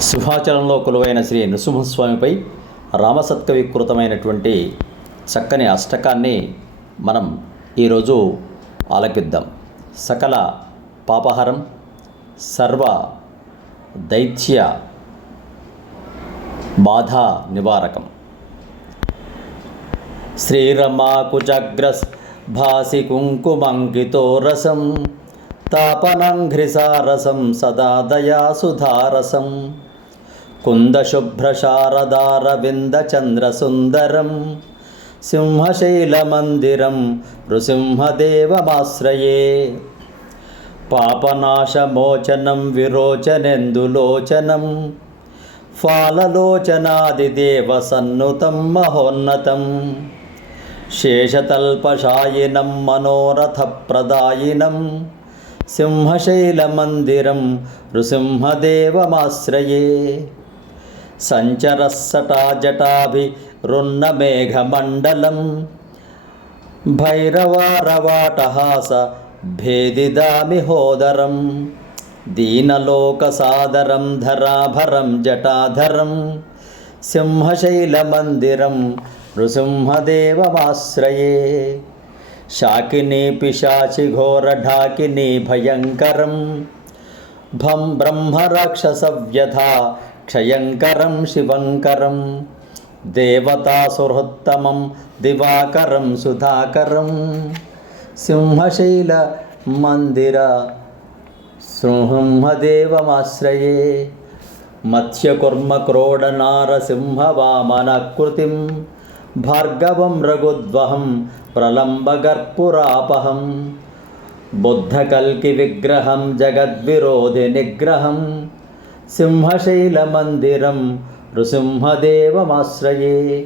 సింహాచలంలో కొలువైన శ్రీ నృసింహస్వామిపై రామసత్కవికృతమైనటువంటి చక్కని అష్టకాన్ని మనం ఈరోజు ఆలకిద్దాం సకల పాపహరం సర్వ దైత్య బాధా నివారకం. శ్రీరమాకుచగ్రస్ భాసి కుంకుమంకితో రసం. తాపనంఘ్రిసారసం సదా దయాసుధారసం కుందశుభ్రశారదారవిందచంద్రసుందరం సింహశైలమందిరం నృసింహదేవమాశ్రయే పాపనాశమోచనం విరోచనెందులోచనం. ఫాలలోచనాదిదేవ సన్నుతం మహోన్నతం. శేషతల్పశాయినం మనోరథప్రదాయినం. సింహశైలమందిరం నృసింహదేవమాశ్రయే సంచరస్సటాజటాభిరున్నమేఘమండలం భైరవారవాటహాస భేదిదామి హోదరం దీనలోకసాదరం ధరాభరం జటాధరం సింహశైలమందిరం నృసింహదేవమాశ్రయే శాకిని పిశాచి ఘోర ఢాకిని భయంకరం భం బ్రహ్మరాక్షసవ్యథా క్షయంకరం శివంకరం దేవతాసుహృత్తమం దివాకరం సుధాకరం సింహశైల మందిర సింహదేవమాశ్రయే మత్స్యకుర్మక్రోడనారసింహవామనకృతిం భార్గవం రఘుద్వహం ప్రలంబగర్పురాపహం బుద్ధకల్కి విగ్రహం జగద్విరోధి నిగ్రహం సింహశైలమందిరం నృసింహదేవమాశ్రయే.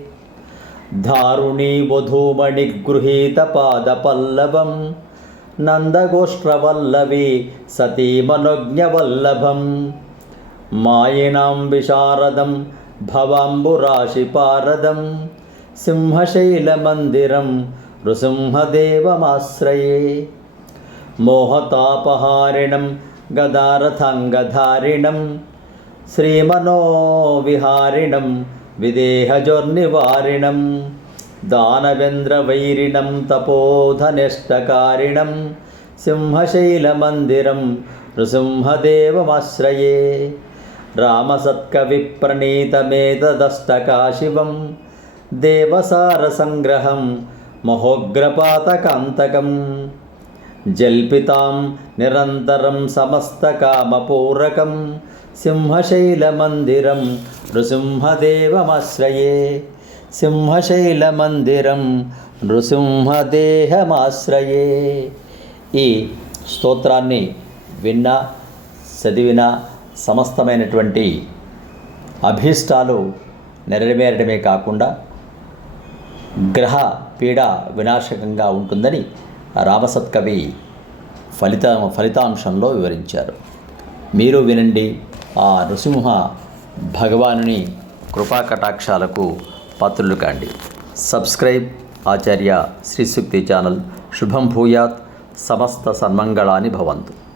దారుణీ వధూమణిగృహీతపాదపల్లవం నందగోష్ట్రవల్లవి సతీమనుజ్ఞవల్లభం మాయినాం విశారదం భవాంబురాశిపారదం సింహశైలమందిరం నృసింహదేవమాశ్రయే మోహతాపహారిణం గదారథాంగధారిణం శ్రీమనోవిహారిణం విదేహజోర్నివారిణం దానవేంద్రవైరిణం తపోధనిష్టకారిణం సింహశైలమందిరం నృసింహదేవమాశ్రయే రామసత్కవిప్రణీతమేతదష్టకాశివం దేవసారసంగ్రహం మహోగ్రపాతకాంతకం. జల్పితాం నిరంతరం సమస్తకామపూరకం. సింహశైలమందిరం నృసింహదేవమాశ్రయే. సింహశైలమందిరం నృసింహదేహమాశ్రయే. ఈ స్తోత్రాన్ని విన్నా చదివిన సమస్తమైనటువంటి అభీష్టాలు నెరవేరడమే కాకుండా గ్రహ పీడ వినాశకంగా ఉంటుందని రామసత్కవి ఫలిత ఫలితాంశంలో వివరించారు. మీరు వినండి. ఆ నృసింహ భగవానుని కృపాకటాక్షాలకు పాత్రులు కాండి. Subscribe Acharya Srishukti channel. శుభం భూయాత్. సమస్త సన్మంగళాని భవంతు.